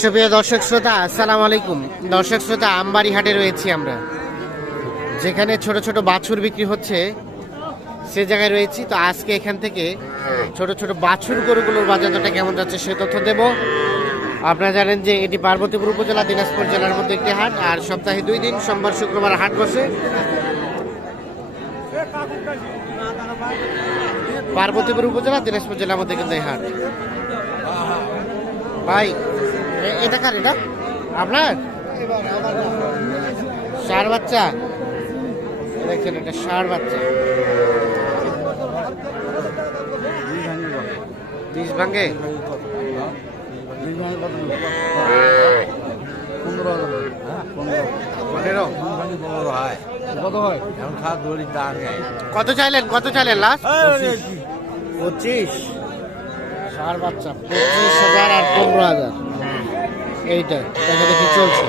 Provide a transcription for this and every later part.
সুপ্রিয় দর্শক শ্রোতা, আসসালামু আলাইকুম। দর্শক শ্রোতা আমবাড়ি হাটে রয়েছি আমরা। যেখানে ছোট ছোট বাছুর বিক্রি হচ্ছে, সে জায়গায় রয়েছি। তো আজকে এখান থেকে ছোট ছোট বাছুর গরুগুলোর বাজার দরটা কেমন যাচ্ছে সে তথ্য দেব। আপনারা জানেন যে এটি পার্বতীপুর উপজেলা, দিনাজপুর জেলার মধ্যে একটি হাট, আর সপ্তাহে দুই দিন, সোমবার, শুক্রবার হাট বসে। পার্বতীপুর উপজেলা, দিনাজপুর জেলার মধ্যে কিন্তু এই হাট। ভাই এটা কার এটা? আপনার? ষাঁড় বাচ্চা। দেখছেন এটা ষাঁড় বাচ্চা। ভাঙ্গে পনেরো। কত হয়? চাইলেন? কত চাইলেন লাস্ট? পঁচিশ। ষাঁড় বাচ্চা পঁচিশ হাজার আর পনেরো হাজার। এইটা চলছে।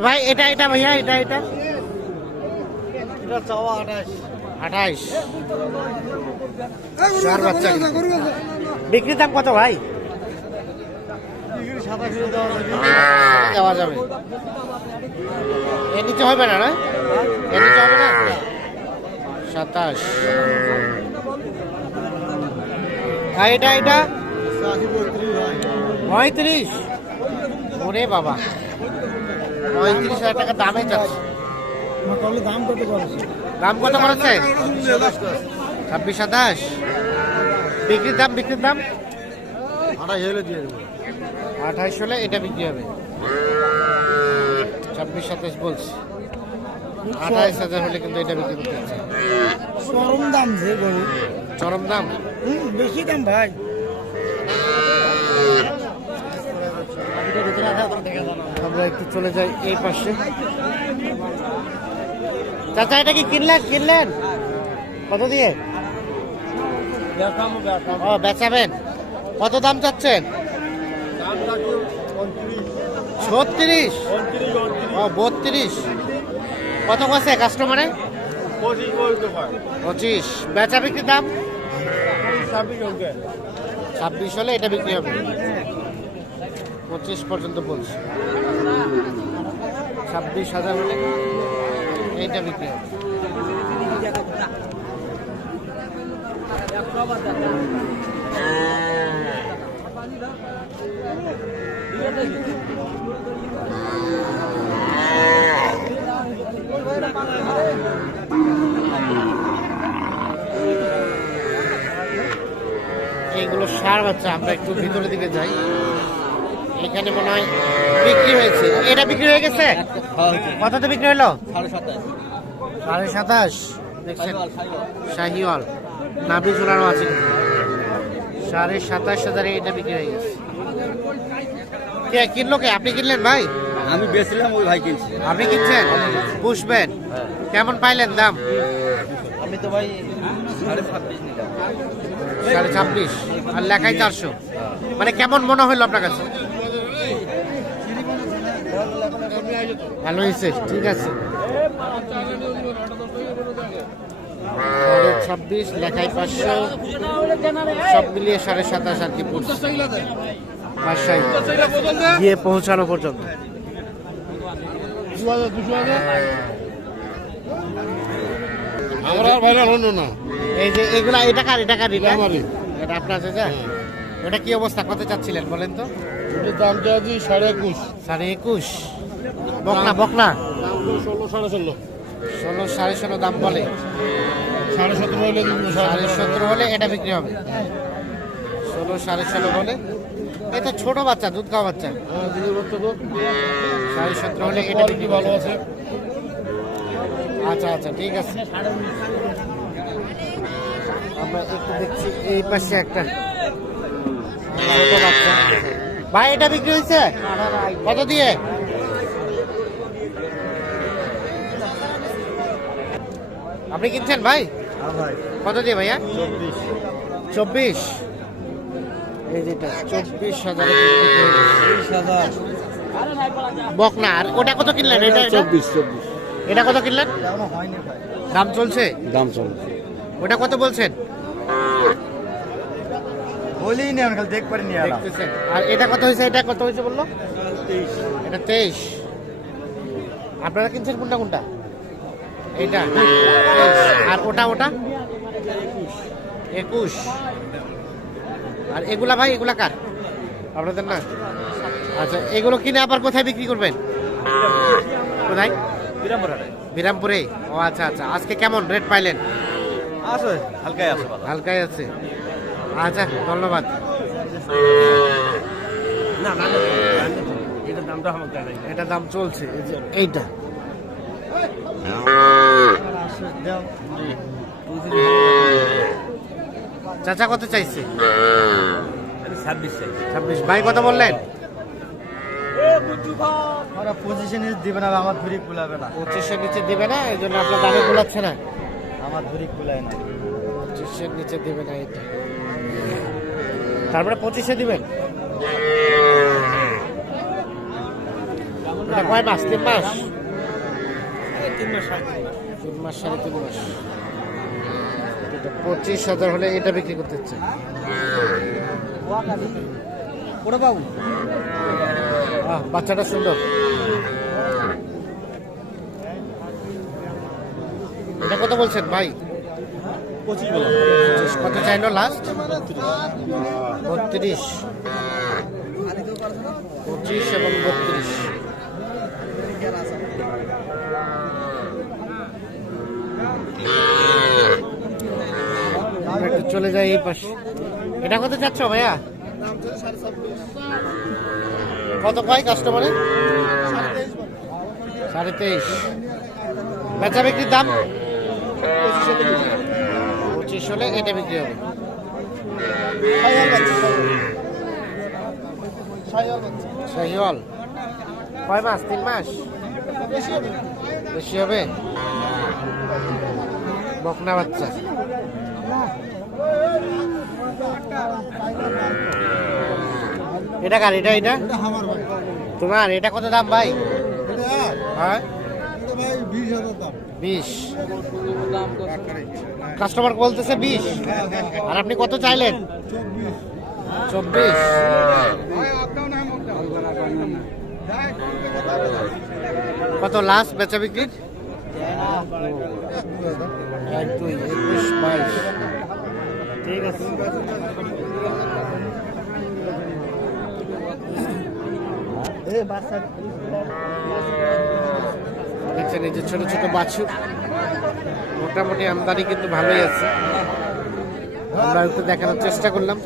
ভাই, এটা এটা ভাইয়া, এটা এটা? বিক্রির দাম কত ভাই? দেওয়া যাবে হবে। না না? সাতাশ। এটা এটা? পঁয়ত্রিশ। ওরে বাবা। পঁয়ত্রিশ হাজার টাকা দামে যাচ্ছে। দাম কত দাম কত করেছে ছাব্বিশ সাতাশ বিক্রির দাম বিক্রির দাম? আঠাশ হলে দিয়ে দেবো আঠাইশ হলে এটা বিক্রি হবে। ছাব্বিশ সাতাশ বলছি। আঠাইশ হাজার হলে কিন্তু এটা বিক্রি করতে চরম দাম যে গরু। চরম দাম? বেশি দাম ভাই। আমরা একটু চলে যাই এই পাশে। চাচা, এটা কি কিনলেন? কিনলেন? কত দিয়ে? ও, বেচাবেন। কত দাম চাচ্ছেন? ছত্রিশ। ও, বত্রিশ। কত কছে কাস্টমারে? পঁচিশ। বেচা বিক্রির দাম? ছাব্বিশ হলে এটা বিক্রি হবে। পঁচিশ পর্যন্ত বলছি। ছাব্বিশ হাজার এইটা বিক্রি হবে। এইগুলো সার বাচ্চা, আমরা একটু ভিতরের দিকে যাই। এখানে মনে হয় বিক্রি হয়েছে। এটা বিক্রি হয়ে গেছে? কততে বিক্রি হলো? সাড়ে সাতাশ। দেখছেন। শাহিওয়াল নাবি ঝুলানো আছে সাড়ে সাতাশ হাজারে এটা বিক্রি হয়ে গেছে। কে কিনলো কে? আপনি কিনলেন ভাই? আমি বেচলাম ওই ভাই কিনছি। আপনি কিনছেন? পুষবেন। কেমন পাইলেন দাম? আমি তো ভাই সাড়ে ছাব্বিশ নিলাম। সাড়ে ছাব্বিশ। আর লেখাই চারশো। মানে কেমন মনে হলো আপনার কাছে? ভালো হয়েছে ঠিক আছে। ছাব্বিশ লেখাই পাঁচশো সব মিলিয়ে সাড়ে সাতাশ আর কি পড়ছে। বাসায় গিয়ে পৌঁছানো পর্যন্ত। আমরা আর ভাইরাল হলো না। এই যে এগুলা এটা কার এটা কার এটা আমারই। এটা আপনার ওটা কি অবস্থা? কত চাচ্ছিলেন বলেন তো? সাড়ে একুশ। সাড়ে একুশ। বকনা বকনা। ষোলো সাড়ে ষোলো। ষোলো সাড়ে ষোলো দাম বলে। সাড়ে সতেরো হলে সাড়ে সতেরো। হলে এটা বিক্রি হবে। ষোলো সাড়ে ষোলো হলে এই তো ছোট বাচ্চা দুধ খাওয়া বাচ্চা। হ্যাঁ সাড়ে সতেরো হলে এটা বিক্রি ভালো ভালো আছে। আচ্ছা আচ্ছা ঠিক আছে। আমরা একটু দেখছি এই পাশে একটা ভাই এটা বিক্রি হয়েছে? কত দিয়ে? আপনি কিনছেন ভাই? হ্যাঁ ভাই। কত দিয়ে ভাইয়া? চব্বিশ। চব্বিশ? এই যেটা চব্বিশ হাজারে বকনা আর ওটা কত কিনলেন? এটা? চব্বিশ চব্বিশ। এটা কত কিনলেন? দাম চলছে? দাম চলছে। ওটা কত বলছেন? বলিই নি আমি খালি দেখ পারিনি দেখতেছেন। আর এটা কত হয়েছে? এটা কত হয়েছে বলল? এটা তেইশ। আপনারা কিনছেন কোনটা কোনটা? এইটা আর ওটা ওটা? একুশ। আর এগুলা ভাই এগুলা কার? আপনাদের না? আচ্ছা এগুলো কিনে আবার কোথায় বিক্রি করবেন? কোথায়? বিরামপুরে। ও আচ্ছা আচ্ছা। আজকে কেমন রেট পাইলেন? হালকাই আসো হালকাই আছে। আচ্ছা ধন্যবাদ। এটা দাম চলছে এইটা। চাচা কত চাইছে? ছাব্বিশ। ছাব্বিশ। ভাই কত বললেন? ওরা পজিশনে দিবে না আমার ধরি কুলাবে না। পঁচিশের নিচে দেবে না এই জন্য আপনার দামে না। আমার ধরি কুলায় না। পঁচিশের নিচে দেবে না এটা। তারপরে পঁচিশে দিবেন? এটা কয় মাস? তিন মাস? তিন মাস। তিন মাস সাড়ে তিন মাস। এটা পঁচিশ হাজার হলে এটা বিক্রি করতে হচ্ছে। ওটা বাবু। বাচ্চাটা সুন্দর। এটা কত বলছেন ভাই? কত চাইলো লাস্ট বত্রিশ। পঁচিশ এবং বত্রিশ আমরা একটু চলে যাই এই পাশে। এটা কত চাচ্ছ ভাইয়া? কত কয় কাস্টমারে সাড়ে তেইশ। বেচা বিক্রির দাম? পঁচিশ হলে এটা বিক্রি হবে। শাহিওয়াল। কয় মাস? তিন মাস? বেশি হবে? বকনা বাচ্চা। এটা কার? এটা এটা? তোমার এটা কত দাম ভাই? হ্যাঁ বিশ। কাস্টমার বলতেছে বিশ। আর আপনি কত চাইলেন? চব্বিশ। কত লাস্ট বেচা বিক্রির? এক দুই একুশ বাইশ। ঠিক আছে। দেখছেন এই যে ছোট ছোট বাছুর মোটামুটি আমদানি কিন্তু ভালোই আছে। আমরা একটু দেখানোর চেষ্টা করলাম।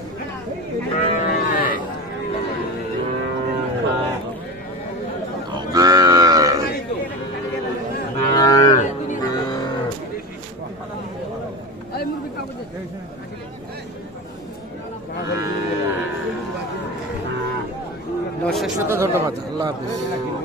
দর্শক হতে ধন্যবাদ। আল্লাহ হাফিজ।